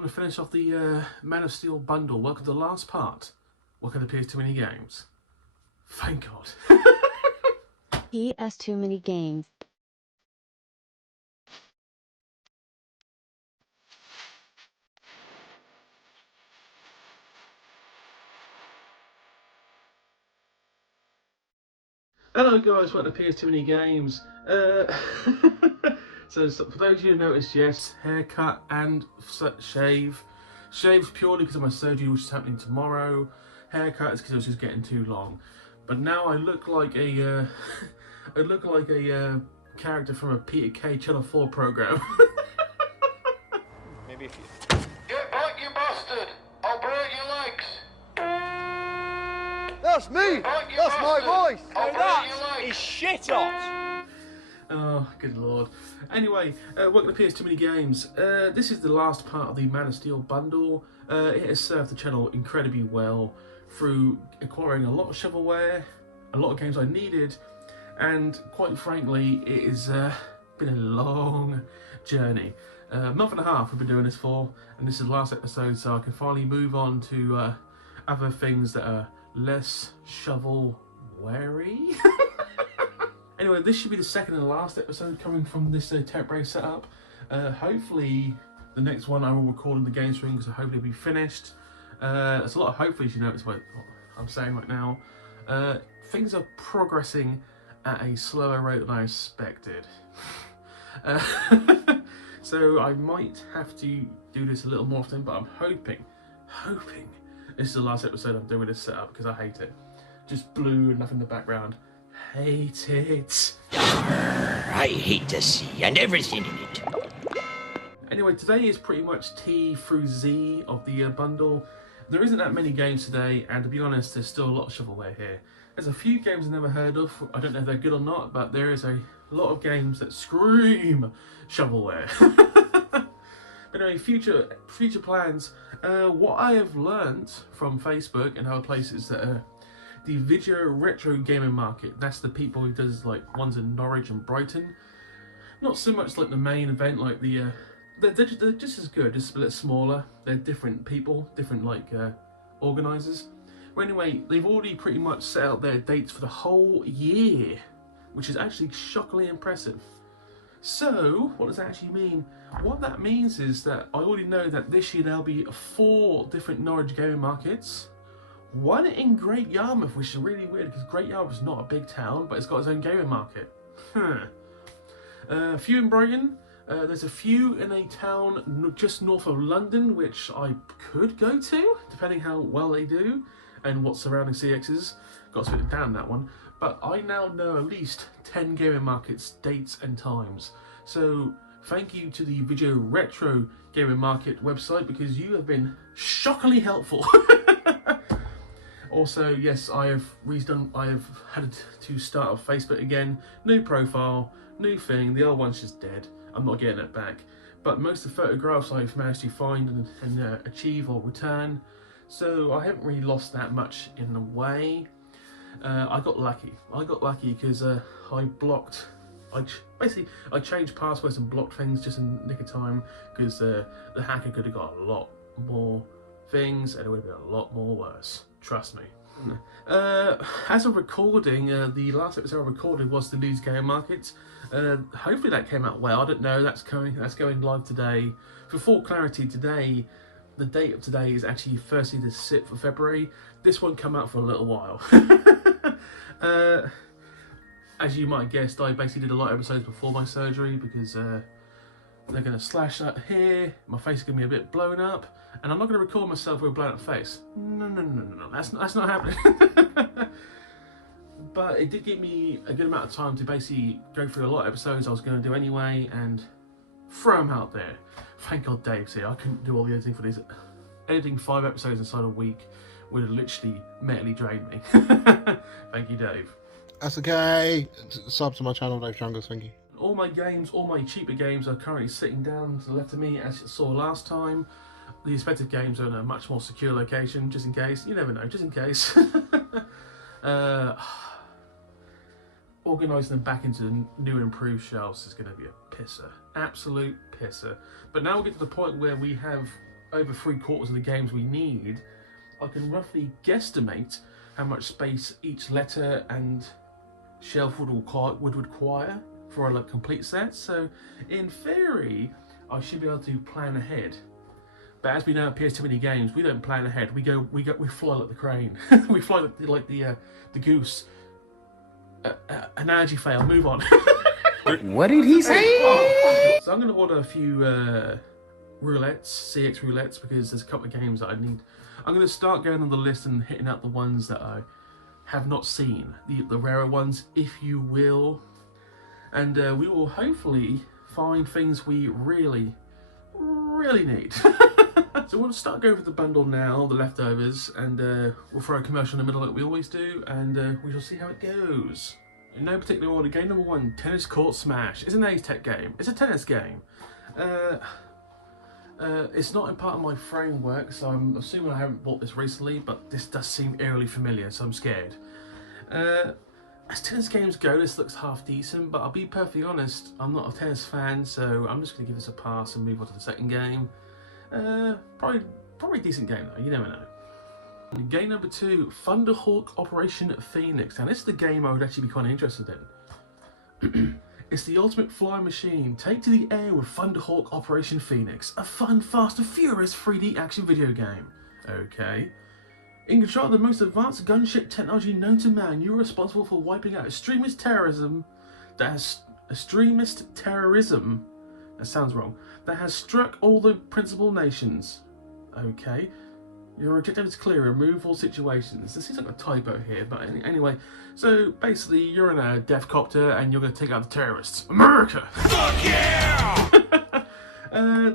I want to finish off the Man of Steel bundle. Welcome to the last part. What could appear too many games? Thank God. He has too many games. Hello guys, what appears too many games. So for those of you who noticed, yes, haircut and shave. Shave's purely because of my surgery, which is happening tomorrow. Haircut is because it was just getting too long. But now I look like a, I look like a character from a Peter Kay Channel 4 program. Maybe if you... Get back, you bastard! I'll break your legs! That's me! Back, you That's my bastard! voice! I'll break your That legs! is shit hot! Oh, good lord. Anyway, what appears too many games. This is the last part of the Man of Steel bundle. It has served the channel incredibly well through acquiring a lot of shovelware, a lot of games I needed, and quite frankly, it has been a long journey. A month and a half we've been doing this for, and this is the last episode, so I can finally move on to other things that are less shovel-wary. Anyway, this should be the second and last episode coming from this temporary setup. Hopefully, the next one I will record in the game swing, so hopefully it'll be finished. There's a lot of hopefully, you know, it's what I'm saying right now. Things are progressing at a slower rate than I expected. So I might have to do this a little more often, but I'm hoping this is the last episode I'm doing this setup because I hate it. Just blue and nothing in the background. Hate it. I hate the sea and everything in it. Anyway, today is pretty much T through Z of the bundle. There isn't that many games today, and to be honest, there's still a lot of shovelware here. There's a few games I've never heard of. I don't know if they're good or not, but there is a lot of games that scream shovelware. But anyway, future plans. What I have learned from Facebook and other places that the video retro gaming market, that's the people who does like ones in Norwich and Brighton. Not so much like the main event, like the they're just as good, just a bit smaller. They're different people, different like organisers. Well, anyway, they've already pretty much set out their dates for the whole year, which is actually shockingly impressive. So, what does that actually mean? What that means is that I already know that this year there'll be 4 different Norwich gaming markets. One in Great Yarmouth, which is really weird because Great Yarmouth is not a big town, but it's got its own gaming market. A few in Brighton. There's a few in a town just north of London, which I could go to, depending how well they do and what surrounding CXs. Got to put it down that one. But I now know at least 10 gaming markets, dates and times. So thank you to the Video Retro Gaming Market website because you have been shockingly helpful. Also, yes, I have had to start off Facebook again. New profile, new thing. The old one's just dead. I'm not getting it back. But most of the photographs I've managed to find and achieve or return. So I haven't really lost that much in a way. I got lucky. I got lucky because I changed passwords and blocked things just in the nick of time because the hacker could have got a lot more things and it would have been a lot more worse. Trust me. As of recording, the last episode I recorded was the Leeds Game Market. Hopefully that came out well. I don't know. That's going live today. For full clarity, today, the date of today is actually Thursday the 6th of February. This won't come out for a little while. As you might have guessed, I basically did a lot of episodes before my surgery because they're going to slash that here, my face is going to be a bit blown up, and I'm not going to record myself with a blown up face. No, that's not happening. But it did give me a good amount of time to basically go through a lot of episodes I was going to do anyway and throw them out there. Thank God Dave's here. I couldn't do all the editing for these. Editing 5 episodes inside a week would have literally mentally drained me. Thank you, Dave. That's okay. Sub to my channel, Dave Chungers, thank you. All my games, all my cheaper games are currently sitting down to the left of me as you saw last time. The expensive games are in a much more secure location, just in case. You never know, just in case. Organising them back into the new and improved shelves is going to be a pisser. Absolute pisser. But now we get to the point where we have over 3/4 of the games we need, I can roughly guesstimate how much space each letter and shelf would require for a complete set. So in theory, I should be able to plan ahead. But as we know at PS2 games, we don't plan ahead. We fly like the crane. We fly like the goose. Analogy fail. Move on. What did he say? So I'm going to order a few roulettes, CX roulettes, because there's a couple of games that I need. I'm going to start going on the list and hitting out the ones that I have not seen, the rarer ones, if you will. And we will hopefully find things we really need. So we'll start going for the bundle now, the leftovers, and we'll throw a commercial in the middle like we always do, and we shall see how it goes. In no particular order, game number 1, Tennis Court Smash. It's an A-Tech game. It's a tennis game. It's not in part of my framework, so I'm assuming I haven't bought this recently, but this does seem eerily familiar, so I'm scared. As tennis games go, this looks half decent, but I'll be perfectly honest, I'm not a tennis fan, so I'm just going to give this a pass and move on to the second game. Probably a decent game though, you never know. Game number 2, Thunderhawk Operation Phoenix. Now this is the game I would actually be kind of interested in. It's the ultimate flying machine. Take to the air with Thunderhawk Operation Phoenix, a fun, fast and furious 3D action video game. Okay. In control of the most advanced gunship technology known to man, you are responsible for wiping out extremist terrorism, that sounds wrong, that has struck all the principal nations. Okay. Your objective is clear, remove all situations. This seems like a typo here, but anyway. So basically, you're in a death copter and you're going to take out the terrorists. America! Fuck yeah!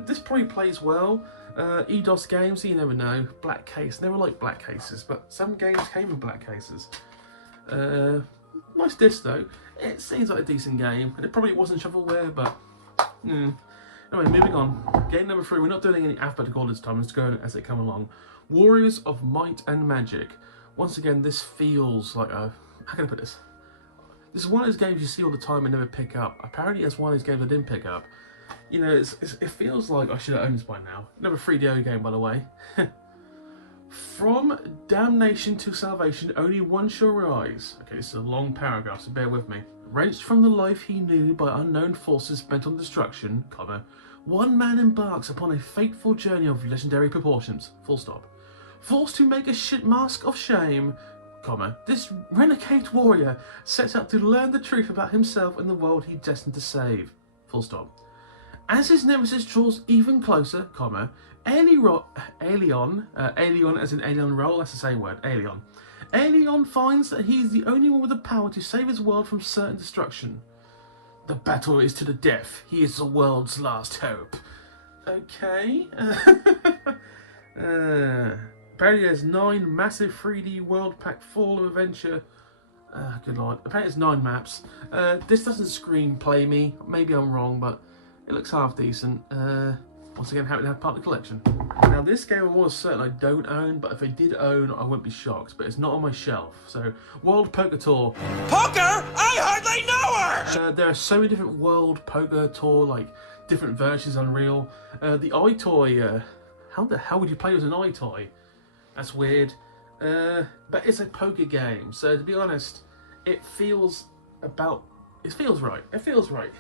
This probably plays well. EDOS games, you never know. Black case, never liked black cases, but some games came in black cases. Nice disc though. It seems like a decent game, and it probably wasn't shovelware, but anyway, moving on. Game number 3. We're not doing any alphabetical order this time. Let's go as they come along. Warriors of Might and Magic. Once again, this feels like a... How can I put this? This is one of those games you see all the time and never pick up. Apparently, it's one of those games I didn't pick up. You know, it feels like I should have owned this by now. Another 3DO game, by the way. From damnation to salvation, only one shall rise. Okay, this is a long paragraph, so bear with me. Wrenched from the life he knew by unknown forces bent on destruction, comma, one man embarks upon a fateful journey of legendary proportions, full stop. Forced to make a shit mask of shame, comma, this renegade warrior sets out to learn the truth about himself and the world he's destined to save, full stop. As his nemesis draws even closer, comma, Aelion as in alien role, that's the same word, Aelion. Aelion finds that he is the only one with the power to save his world from certain destruction. The battle is to the death. He is the world's last hope. Okay. Apparently there's 9 massive 3D world pack full of adventure. Good lord. Apparently it's 9 maps. This doesn't screenplay me. Maybe I'm wrong, but it looks half decent. Once again, happy to have part of the collection. Now this game I'm almost certain I don't own, but if I did own, I wouldn't be shocked. But it's not on my shelf. So, World Poker Tour. Poker? I hardly know her! There are so many different World Poker Tour, like different versions Unreal. The iToy, how the hell would you play as an iToy? That's weird. But it's a poker game, so to be honest, it feels right. It feels right.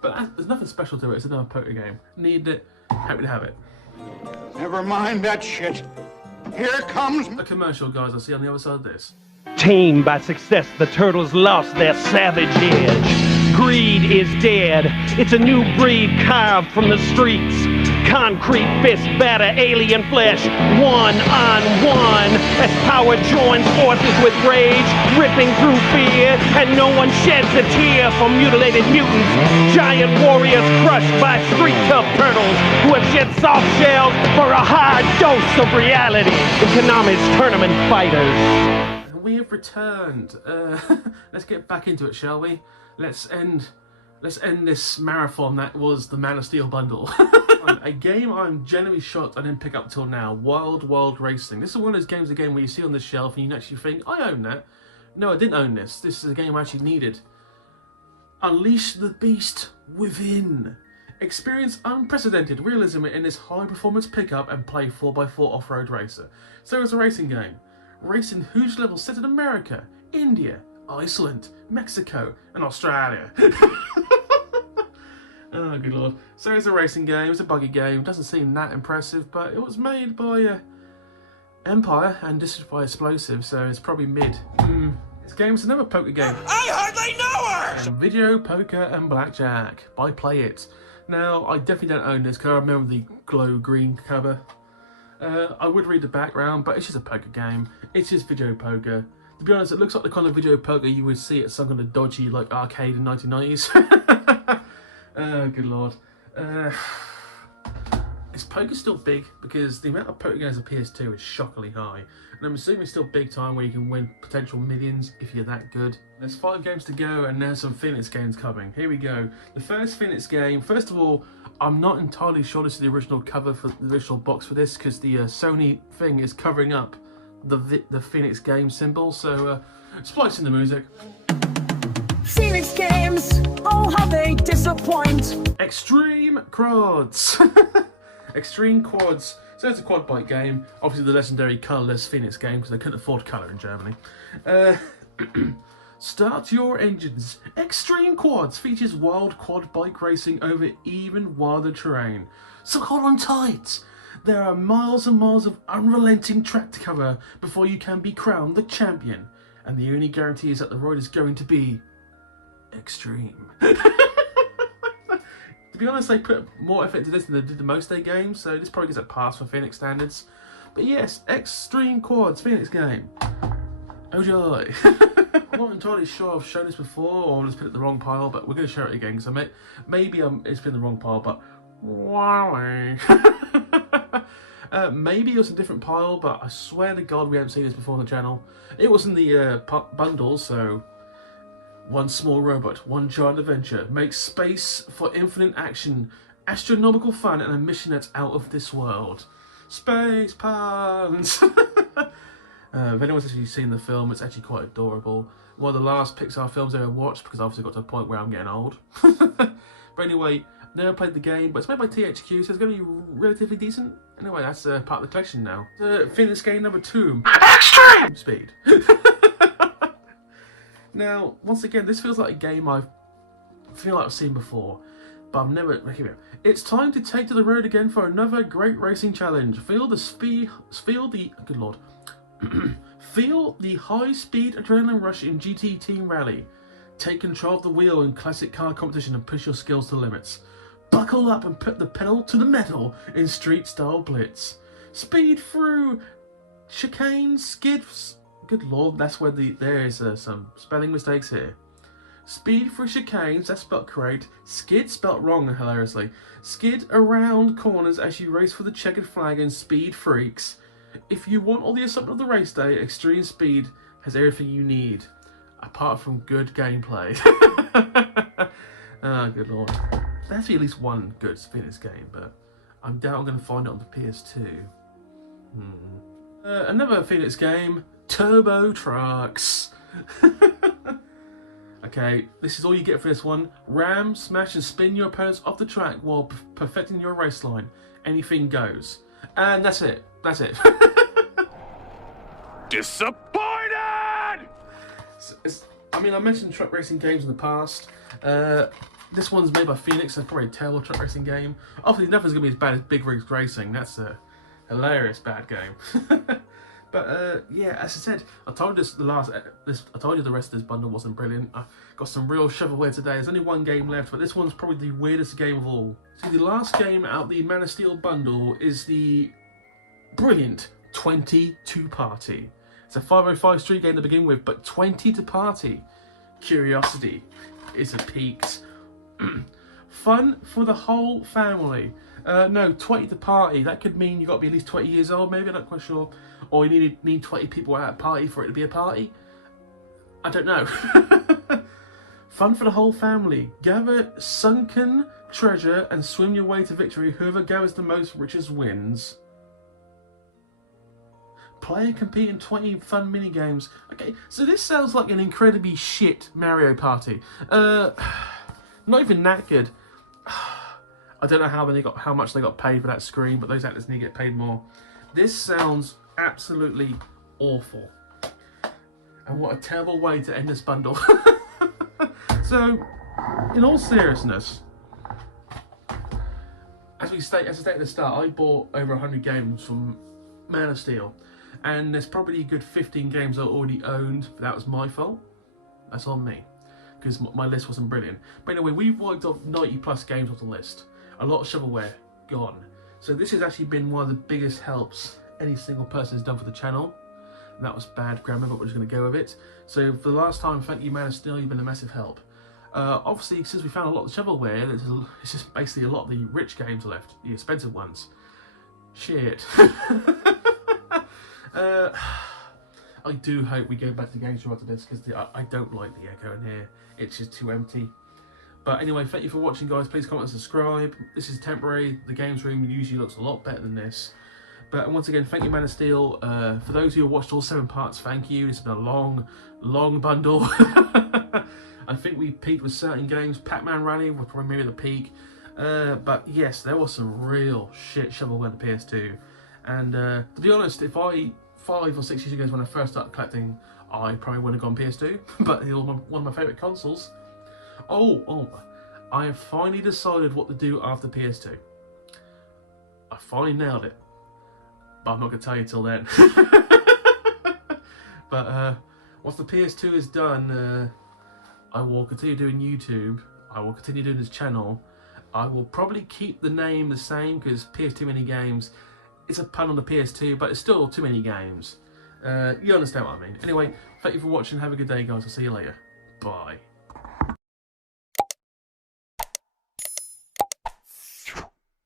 But there's nothing special to it. It's another poker game. Need it. Happy to have it. Never mind that shit. Here comes... A commercial, guys. I'll see you on the other side of this. Tamed by success, the turtles lost their savage edge. Greed is dead. It's a new breed carved from the streets. Concrete fists batter alien flesh, one on one, as power joins forces with rage, ripping through fear, and no one sheds a tear for mutilated mutants. Giant warriors crushed by street tough turtles who have shed soft shells for a hard dose of reality. In Konami's Tournament Fighters. We have returned. Let's get back into it, shall we? Let's end this marathon that was the Man of Steel bundle. A game I'm genuinely shocked I didn't pick up till now. Wild Racing. This is one of those games again where you see on the shelf and you actually think, I own that. No, I didn't own this. This is a game I actually needed. Unleash the beast within. Experience unprecedented realism in this high-performance pickup and play 4x4 off-road racer. So it's a racing game. Racing huge levels set in America, India, Iceland, Mexico, and Australia. Oh, good lord. So it's a racing game, it's a buggy game, doesn't seem that impressive, but it was made by Empire and distributed by Explosive, so it's probably mid. This game's another poker game. I hardly know her! And video, poker, and blackjack by Play It. Now, I definitely don't own this because I remember the glow green cover. I would read the background, but it's just a poker game. It's just video poker. To be honest, it looks like the kind of video poker you would see at some kind of dodgy like arcade in 1990s. Oh, good lord. Is poker still big? Because the amount of poker games on PS2 is shockingly high. And I'm assuming it's still big time where you can win potential millions if you're that good. There's 5 games to go and there's some Phoenix games coming. Here we go. The first Phoenix game, first of all, I'm not entirely sure this is the original cover for the original box for this because the Sony thing is covering up the Phoenix game symbol. So splice in the music. Phoenix games, oh how they disappoint. Extreme Quads. Extreme Quads. So it's a quad bike game. Obviously the legendary colourless Phoenix game because they couldn't afford colour in Germany. Start your engines. Extreme Quads features wild quad bike racing over even wilder terrain. So hold on tight. There are miles and miles of unrelenting track to cover before you can be crowned the champion. And the only guarantee is that the ride is going to be extreme. To be honest, they put more effort into this than they did the most their games, so this probably gets a pass for Phoenix standards. But yes, Extreme Quads Phoenix game. Oh joy. I'm not entirely sure I've shown this before or I've just put it in the wrong pile, but we're going to show it again because maybe it's been in the wrong pile, but maybe it was a different pile, but I swear to God we haven't seen this before on the channel. It was in the bundle, so one small robot, one giant adventure, makes space for infinite action, astronomical fun, and a mission that's out of this world. Space puns! If anyone's actually seen the film, it's actually quite adorable. One of the last Pixar films I ever watched, because I obviously got to a point where I'm getting old. But anyway, never played the game, but it's made by THQ, so it's going to be relatively decent. Anyway, that's part of the collection now. Phoenix game number 2. Extreme Speed! Now, once again, this feels like a game I feel like I've seen before, but I've never. Here we go. It's time to take to the road again for another great racing challenge. Feel the good lord. Feel the high-speed adrenaline rush in GT Team Rally. Take control of the wheel in classic car competition and push your skills to the limits. Buckle up and put the pedal to the metal in street-style blitz. Speed through chicanes, skids. Good lord, that's where there is some spelling mistakes here. Speed through chicanes, that's spelt correct. Skid spelt wrong, hilariously. Skid around corners as you race for the checkered flag and speed freaks. If you want all the excitement of the race day, Extreme Speed has everything you need, apart from good gameplay. Oh, good lord. There has to be at least one good Phoenix game, but I doubt I'm going to find it on the PS2. Another Phoenix game, Turbo Trucks. Okay, this is all you get for this one. Ram, smash and spin your opponents off the track while perfecting your race line. Anything goes. And that's it. That's it. Disappointed! I mean, I mentioned truck racing games in the past. This one's made by Phoenix, so probably a terrible truck racing game. Obviously, nothing's going to be as bad as Big Rigs Racing. That's a hilarious bad game. But yeah, as I said, I told you the rest of this bundle wasn't brilliant. I got some real shovelware today. There's only one game left, but this one's probably the weirdest game of all. See, the last game out the Man of Steel bundle is the brilliant 22 Party. It's a 505 street game to begin with, but 20 to party. Curiosity is appeased. Fun for the whole family. No, 20 to party. That could mean you got to be at least 20 years old, maybe, I'm not quite sure. Or you need 20 people at a party for it to be a party. I don't know. Fun for the whole family. Gather sunken treasure and swim your way to victory. Whoever gathers the most riches wins. Play and compete in 20 fun minigames. Okay, so this sounds like an incredibly shit Mario Party. Not even that good. I don't know how much they got paid for that screen, but those actors need to get paid more. This sounds absolutely awful. And what a terrible way to end this bundle. So, in all seriousness, as I stated at the start, I bought over 100 games from Man of Steel. And there's probably a good 15 games I already owned, but that was my fault. That's on me, because my list wasn't brilliant. But anyway, we've wiped off 90 plus games off the list. A lot of shovelware gone. So this has actually been one of the biggest helps any single person has done for the channel. And that was bad grammar, but we're just going to go with it. So for the last time, thank you, Man of Steel, you've been a massive help. Obviously, since we found a lot of the shovelware, it's just basically a lot of the rich games left, the expensive ones. Shit. I do hope we go back to games after this, because I don't like the echo in here. It's just too empty. But anyway, thank you for watching, guys. Please comment and subscribe. This is temporary. The games room usually looks a lot better than this. But once again, thank you, Man of Steel. For those who have watched all 7 parts, thank you. It's been a long, long bundle. I think we peaked with certain games. Pac-Man Rally was probably maybe the peak. But yes, there was some real shit shovelware on the PS2. And to be honest, if 5 or 6 years ago when I first started collecting, I probably wouldn't have gone PS2. But it was one of my favourite consoles. Oh, I have finally decided what to do after PS2. I finally nailed it. But I'm not going to tell you till then. But once the PS2 is done, I will continue doing YouTube. I will continue doing this channel. I will probably keep the name the same, because PS2 mini games, it's a pun on the PS2, but it's still too many games. You understand what I mean. Anyway, thank you for watching. Have a good day, guys. I'll see you later. Bye.